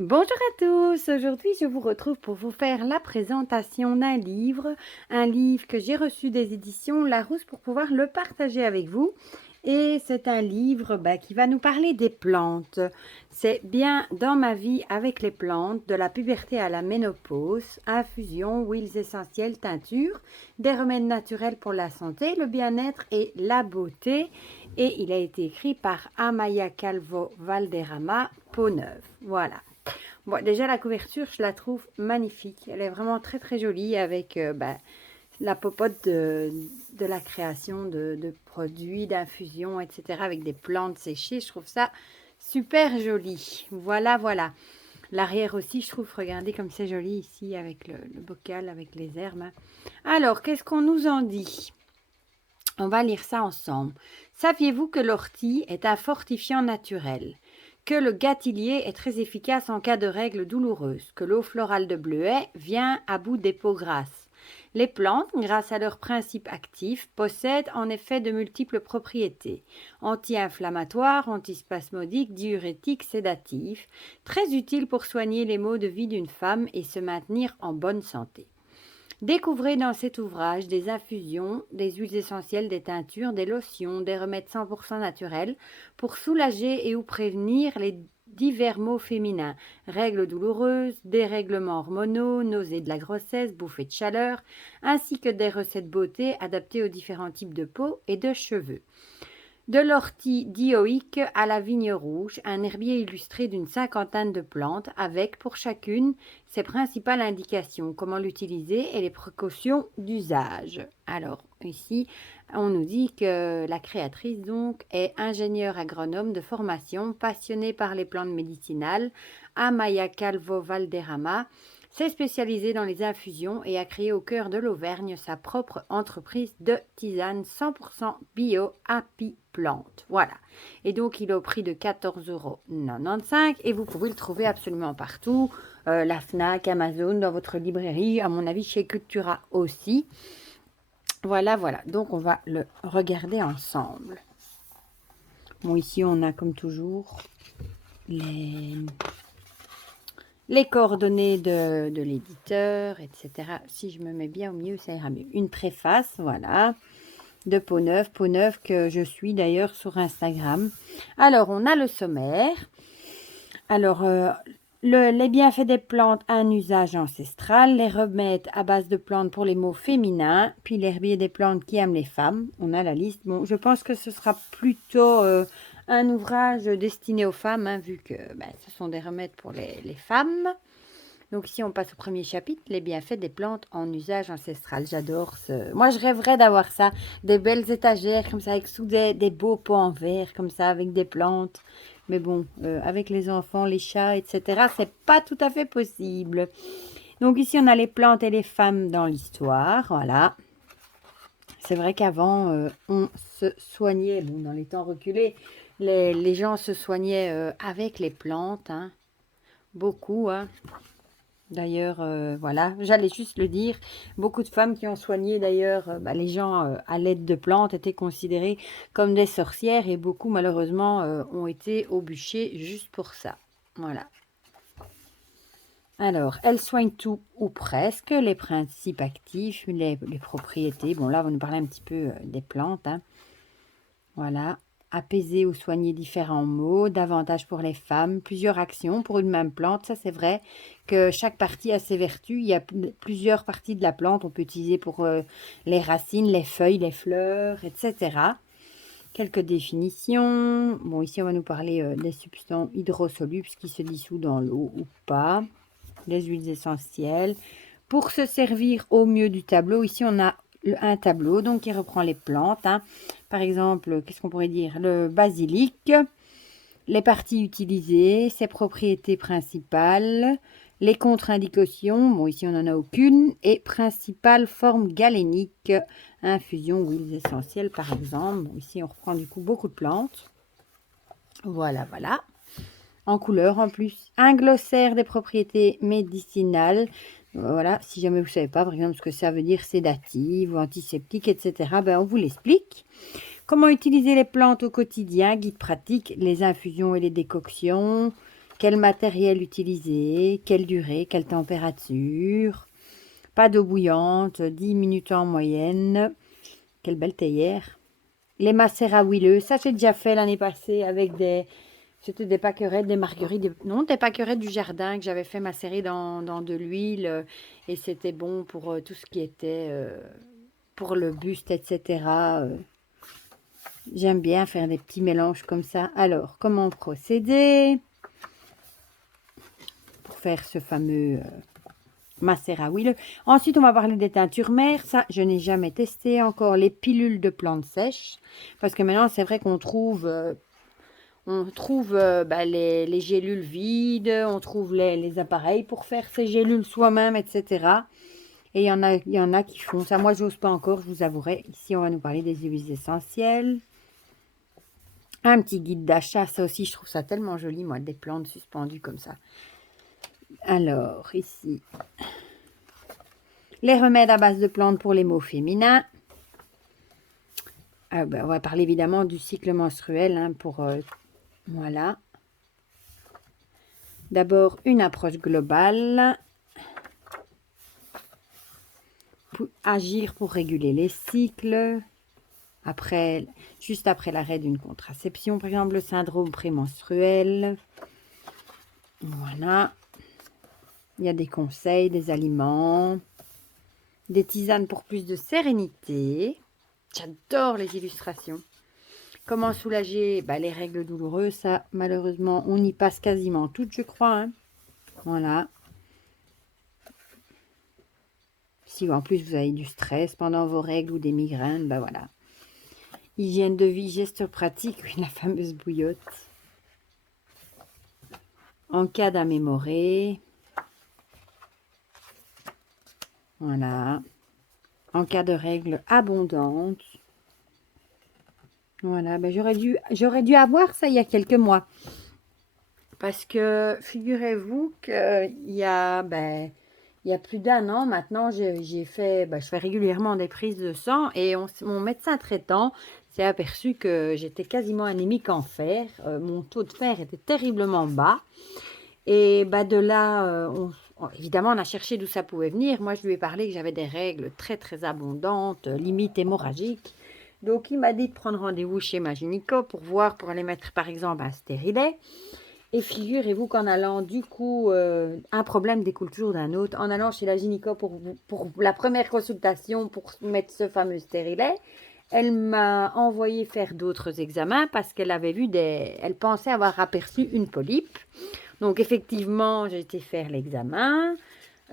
Bonjour à tous, aujourd'hui je vous retrouve pour vous faire la présentation d'un livre que j'ai reçu des éditions Larousse pour pouvoir le partager avec vous. Et c'est un livre qui va nous parler des plantes. C'est bien dans ma vie avec les plantes, de la puberté à la ménopause, infusion, huiles essentielles, teintures, des remèdes naturels pour la santé, le bien-être et la beauté. Et il a été écrit par Amaya Calvo Valderrama, Peau-Neuve. Voilà. Bon, déjà, la couverture, je la trouve magnifique. Elle est vraiment très, très jolie avec la popote de la création de produits, d'infusion, etc. avec des plantes séchées. Je trouve ça super joli. Voilà, voilà. L'arrière aussi, je trouve, regardez comme c'est joli ici avec le bocal, avec les herbes. Alors, qu'est-ce qu'on nous en dit? On va lire ça ensemble. Saviez-vous que l'ortie est un fortifiant naturel? Que le gâtillier est très efficace en cas de règles douloureuses, que l'eau florale de bleuet vient à bout des peaux grasses. Les plantes, grâce à leurs principes actifs, possèdent en effet de multiples propriétés. Anti-inflammatoires, antispasmodiques, diurétiques, sédatifs, très utiles pour soigner les maux de vie d'une femme et se maintenir en bonne santé. Découvrez dans cet ouvrage des infusions, des huiles essentielles, des teintures, des lotions, des remèdes 100% naturels pour soulager et ou prévenir les divers maux féminins, règles douloureuses, dérèglements hormonaux, nausées de la grossesse, bouffées de chaleur, ainsi que des recettes beauté adaptées aux différents types de peau et de cheveux. De l'ortie dioïque à la vigne rouge, un herbier illustré d'une cinquantaine de plantes avec, pour chacune, ses principales indications, comment l'utiliser et les précautions d'usage. Alors, ici, on nous dit que la créatrice, donc, est ingénieure agronome de formation, passionnée par les plantes médicinales, Amaya Calvo Valderrama, s'est spécialisée dans les infusions et a créé au cœur de l'Auvergne sa propre entreprise de tisane 100% bio Happy Plante. Voilà. Et donc, il est au prix de 14,95 € et vous pouvez le trouver absolument partout. La Fnac, Amazon, dans votre librairie, à mon avis chez Cultura aussi. Voilà, voilà. Donc, on va le regarder ensemble. Bon, ici, on a comme toujours les coordonnées de l'éditeur, etc. Si je me mets bien au milieu, ça ira mieux. Une préface, voilà, de Peau-Neuve que je suis d'ailleurs sur Instagram. Alors, on a le sommaire. Alors, les bienfaits des plantes, un usage ancestral, les remèdes à base de plantes pour les maux féminins, puis l'herbier des plantes qui aiment les femmes. On a la liste. Bon, je pense que ce sera plutôt un ouvrage destiné aux femmes, hein, vu que ce sont des remèdes pour les femmes. Donc ici, on passe au premier chapitre, les bienfaits des plantes en usage ancestral. J'adore ce... Moi, je rêverais d'avoir ça, des belles étagères comme ça, avec sous des beaux pots en verre, comme ça, avec des plantes. Mais bon, avec les enfants, les chats, etc., c'est pas tout à fait possible. Donc ici, on a les plantes et les femmes dans l'histoire, voilà. C'est vrai qu'avant, on se soignait, bon, dans les temps reculés, les gens se soignaient avec les plantes, hein, beaucoup, hein. D'ailleurs, voilà, j'allais juste le dire. Beaucoup de femmes qui ont soigné d'ailleurs les gens à l'aide de plantes étaient considérées comme des sorcières et beaucoup malheureusement ont été au bûcher juste pour ça. Voilà. Alors, elles soignent tout ou presque, les principes actifs, les propriétés. Bon, là, on va nous parler un petit peu des plantes, hein. Voilà. Apaiser ou soigner différents maux, davantage pour les femmes, plusieurs actions pour une même plante. Ça, c'est vrai que chaque partie a ses vertus. Il y a plusieurs parties de la plante. On peut utiliser pour les racines, les feuilles, les fleurs, etc. Quelques définitions. Bon, ici, on va nous parler des substances hydrosolubles qui se dissouent dans l'eau ou pas. Les huiles essentielles. Pour se servir au mieux du tableau, ici, on a un tableau donc qui reprend les plantes, hein. Par exemple, qu'est-ce qu'on pourrait dire? Le basilic, les parties utilisées, ses propriétés principales, les contre-indications, bon ici on n'en a aucune, et principale forme galénique, infusion, huiles essentielles par exemple. Bon, ici on reprend du coup beaucoup de plantes. Voilà, voilà. En couleur en plus. Un glossaire des propriétés médicinales. Voilà, si jamais vous ne savez pas, par exemple, ce que ça veut dire sédative ou antiseptique, etc., on vous l'explique. Comment utiliser les plantes au quotidien, guide pratique, les infusions et les décoctions. quel matériel utiliser, quelle durée, quelle température. Pas d'eau bouillante, 10 minutes en moyenne. Quelle belle théière. Les macérats huileux, ça j'ai déjà fait l'année passée avec des... C'était des pâquerettes, des marguerites, non, des pâquerettes du jardin que j'avais fait macérer dans de l'huile. Et c'était bon pour tout ce qui était pour le buste, etc. J'aime bien faire des petits mélanges comme ça. Alors, comment procéder pour faire ce fameux macérat huileux? Ensuite, on va parler des teintures mères. Ça, je n'ai jamais testé encore. Les pilules de plantes sèches. Parce que maintenant, c'est vrai qu'on trouve... les gélules vides, on trouve les appareils pour faire ces gélules soi-même, etc. Et il y en a qui font ça. Moi, je n'ose pas encore, je vous avouerai. Ici, on va nous parler des huiles essentielles. Un petit guide d'achat, ça aussi, je trouve ça tellement joli, moi, des plantes suspendues comme ça. Alors, ici, les remèdes à base de plantes pour les maux féminins. On va parler évidemment du cycle menstruel pour... voilà. D'abord, une approche globale. Pour agir pour réguler les cycles. Après, juste après l'arrêt d'une contraception, par exemple, le syndrome prémenstruel. Voilà. Il y a des conseils, des aliments, des tisanes pour plus de sérénité. J'adore les illustrations. Comment soulager les règles douloureuses, ça, malheureusement, on y passe quasiment toutes, je crois. Voilà. Si en plus vous avez du stress pendant vos règles ou des migraines, voilà. Hygiène de vie, gestes pratiques, oui, la fameuse bouillotte. En cas d'aménorrhée. Voilà. En cas de règles abondantes. Voilà, j'aurais dû avoir ça il y a quelques mois. Parce que figurez-vous qu'il y a plus d'1 an maintenant, j'ai fait, je fais régulièrement des prises de sang et mon médecin traitant s'est aperçu que j'étais quasiment anémique en fer. Mon taux de fer était terriblement bas. Et de là, évidemment, on a cherché d'où ça pouvait venir. Moi, je lui ai parlé que j'avais des règles très, très abondantes, limite hémorragiques. Donc, il m'a dit de prendre rendez-vous chez ma gynéco pour voir, pour aller mettre, par exemple, un stérilet. Et figurez-vous qu'en allant, du coup, un problème découle toujours d'un autre. En allant chez la gynéco pour la première consultation pour mettre ce fameux stérilet, elle m'a envoyé faire d'autres examens parce qu'elle avait vu elle pensait avoir aperçu une polype. Donc, effectivement, j'ai été faire l'examen.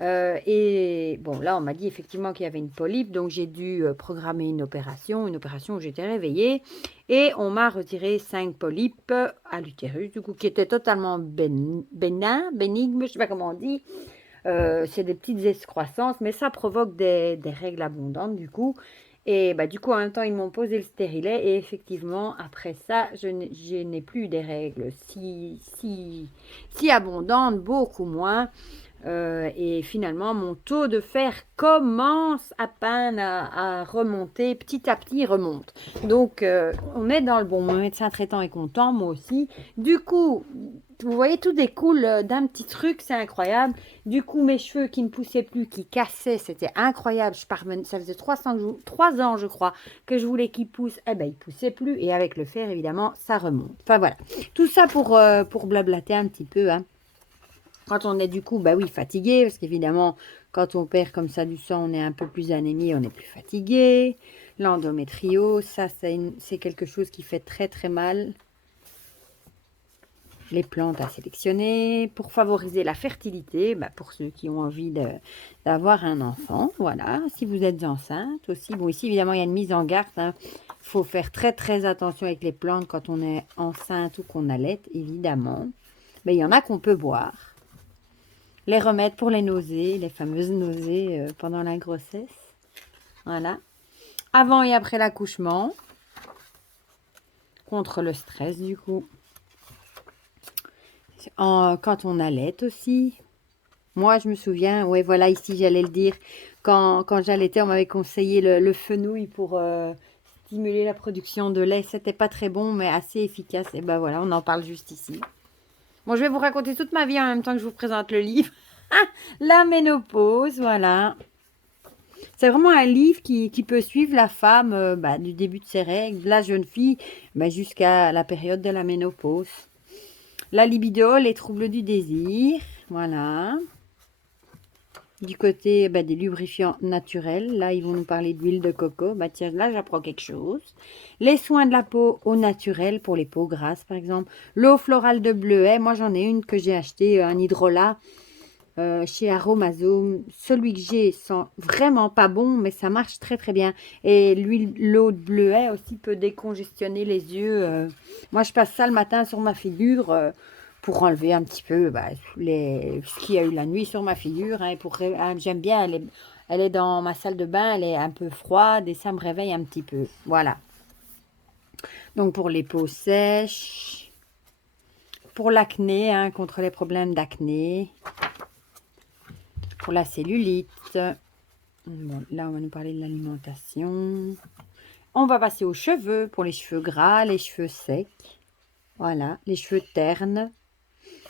Et bon, là, on m'a dit effectivement qu'il y avait une polype. Donc, j'ai dû programmer une opération où j'étais réveillée. Et on m'a retiré 5 polypes à l'utérus, du coup, qui étaient totalement bénignes, je ne sais pas comment on dit. C'est des petites excroissances, mais ça provoque des règles abondantes, du coup. Et du coup, en même temps, ils m'ont posé le stérilet. Et effectivement, après ça, je n'ai plus des règles si abondantes, beaucoup moins. Et finalement, mon taux de fer commence à peine à remonter. Petit à petit, il remonte. Donc, on est dans le bon. Mon médecin traitant est content, moi aussi. Du coup, vous voyez, tout découle d'un petit truc, c'est incroyable. Du coup, mes cheveux qui ne poussaient plus, qui cassaient, c'était incroyable. Ça faisait 3 ans, je crois, que je voulais qu'ils poussent. Eh ben, ils ne poussaient plus. Et avec le fer, évidemment, ça remonte. Enfin, voilà. Tout ça pour blablater un petit peu, Quand on est du coup, oui, fatigué, parce qu'évidemment, quand on perd comme ça du sang, on est un peu plus anémie, on est plus fatigué. L'endométriose, ça, c'est quelque chose qui fait très, très mal. Les plantes à sélectionner pour favoriser la fertilité, pour ceux qui ont envie d'avoir un enfant. Voilà, si vous êtes enceinte aussi. Bon, ici, évidemment, il y a une mise en garde. Il faut faire très, très attention avec les plantes quand on est enceinte ou qu'on allaite, évidemment. Mais il y en a qu'on peut boire. Les remèdes pour les nausées, les fameuses nausées pendant la grossesse. Voilà. Avant et après l'accouchement. Contre le stress, du coup. Quand on allait aussi. Moi, je me souviens, ouais, voilà, ici, j'allais le dire. Quand j'allaitais, on m'avait conseillé le fenouil pour stimuler la production de lait. C'était pas très bon, mais assez efficace. Et voilà, on en parle juste ici. Bon, je vais vous raconter toute ma vie en même temps que je vous présente le livre. La ménopause, voilà. C'est vraiment un livre qui peut suivre la femme du début de ses règles, la jeune fille, jusqu'à la période de la ménopause. La libido, les troubles du désir, voilà. Du côté des lubrifiants naturels, là, ils vont nous parler d'huile de coco. Tiens, là, j'apprends quelque chose. Les soins de la peau au naturel pour les peaux grasses, par exemple. L'eau florale de bleuet. Moi, j'en ai une que j'ai achetée, un hydrolat, chez Aromazone. Celui que j'ai sent vraiment pas bon, mais ça marche très, très bien. Et l'eau de bleuet aussi peut décongestionner les yeux. Moi, je passe ça le matin sur ma figure. Pour enlever un petit peu ce qu'il y a eu la nuit sur ma figure. Hein, j'aime bien, elle est dans ma salle de bain, elle est un peu froide et ça me réveille un petit peu. Voilà. Donc pour les peaux sèches, pour l'acné, hein, contre les problèmes d'acné, pour la cellulite. Bon, là, on va nous parler de l'alimentation. On va passer aux cheveux, pour les cheveux gras, les cheveux secs. Voilà, les cheveux ternes.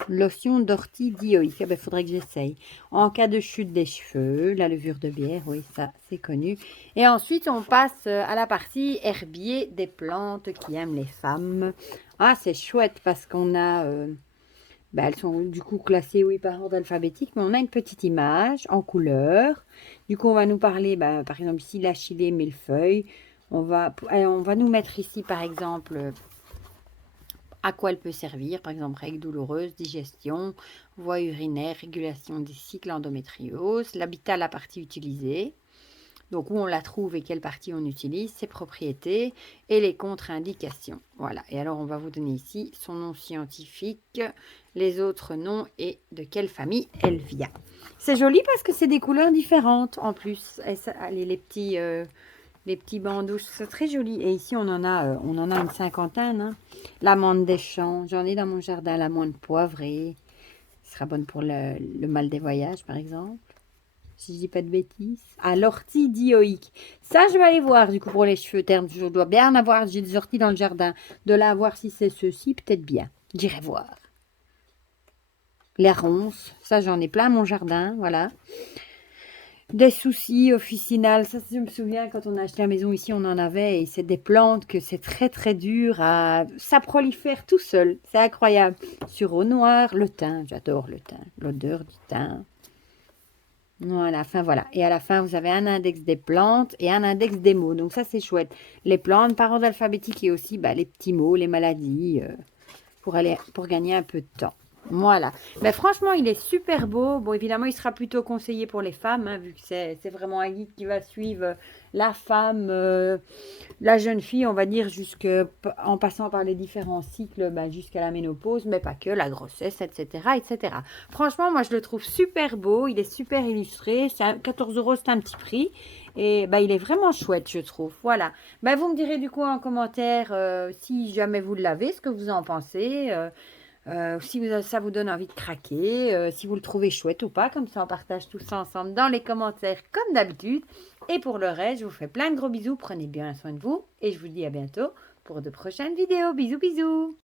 Lotion d'ortie dioïque, il faudrait que j'essaye. En cas de chute des cheveux, la levure de bière, oui, ça, c'est connu. Et ensuite, on passe à la partie herbier des plantes qui aiment les femmes. Ah, c'est chouette parce qu'on a... elles sont du coup classées, oui, par ordre alphabétique, mais on a une petite image en couleur. Du coup, on va nous parler, par exemple, ici, l'achillée millefeuille. On va nous mettre ici, par exemple... à quoi elle peut servir, par exemple règles douloureuses, digestion, voie urinaire, régulation des cycles, endométriose, l'habitat, la partie utilisée, donc où on la trouve et quelle partie on utilise, ses propriétés et les contre-indications. Voilà, et alors on va vous donner ici son nom scientifique, les autres noms et de quelle famille elle vient. C'est joli parce que c'est des couleurs différentes en plus. Et ça, allez, les petits bandeaux, c'est très joli. Et ici, on en a une cinquantaine. Hein. L'amande des champs, j'en ai dans mon jardin. L'amande poivrée, ce sera bonne pour le mal des voyages, par exemple. Si je dis pas de bêtises. Ah, l'ortie dioïque. Ça, je vais aller voir, du coup, pour les cheveux ternes. Je dois bien en avoir. J'ai des orties dans le jardin. De là à voir si c'est ceci, peut-être bien. J'irai voir. Les ronces, ça, j'en ai plein mon jardin. Voilà. Des soucis officinales, ça je me souviens quand on a acheté la maison ici, on en avait et c'est des plantes que c'est très très dur à... Ça prolifère tout seul, c'est incroyable. Sureau noir, le thym, j'adore le thym, l'odeur du thym. Voilà, enfin voilà. Et à la fin, vous avez un index des plantes et un index des mots. Donc ça, c'est chouette. Les plantes par ordre alphabétique et aussi les petits mots, les maladies, pour gagner un peu de temps. Voilà. Mais franchement, il est super beau. Bon, évidemment, il sera plutôt conseillé pour les femmes, hein, vu que c'est vraiment un guide qui va suivre la femme, la jeune fille, on va dire, en passant par les différents cycles, jusqu'à la ménopause, mais pas que, la grossesse, etc., etc. Franchement, moi, je le trouve super beau. Il est super illustré. 14 €, c'est un petit prix. Et il est vraiment chouette, je trouve. Voilà. Vous me direz du coup en commentaire si jamais vous l'avez, ce que vous en pensez. Si ça vous donne envie de craquer, si vous le trouvez chouette ou pas, comme ça on partage tout ça ensemble dans les commentaires comme d'habitude. Et pour le reste, je vous fais plein de gros bisous, prenez bien soin de vous et je vous dis à bientôt pour de prochaines vidéos. Bisous bisous.